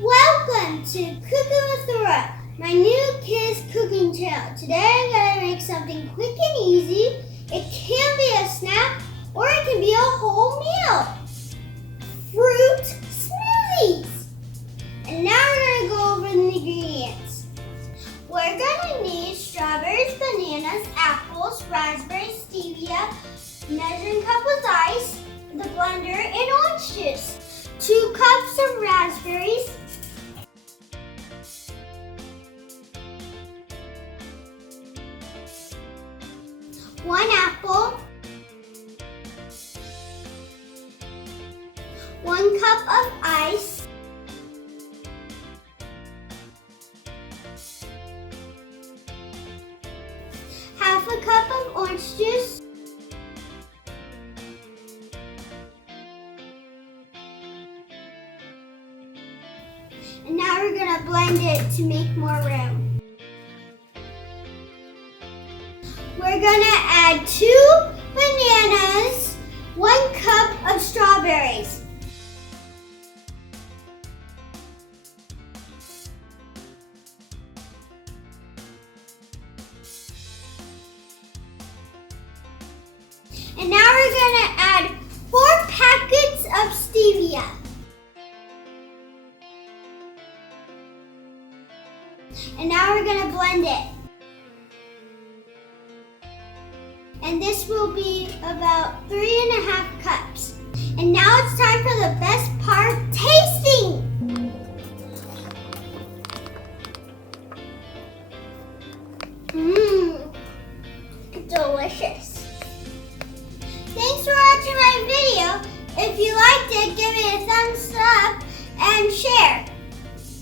Welcome to Cooking with Laura, my new kids cooking channel. Today I'm going to make something quick and easy. It can be a snack or it can be a whole meal. Fruit smoothies. And now we're going to go over the ingredients. We're going to need strawberries, bananas, apples, raspberries, stevia, measuring cup with ice, the blender, and orange juice. 2 cups of raspberries, 1 apple, 1 cup of ice, half a cup of orange juice, and now we're going to blend it to make more room. We're going to add 2 bananas, 1 cup of strawberries. And now we're going to add 4 packets of stevia. And now we're going to blend it. And this will be about 3.5 cups. And now it's time for the best part, taste.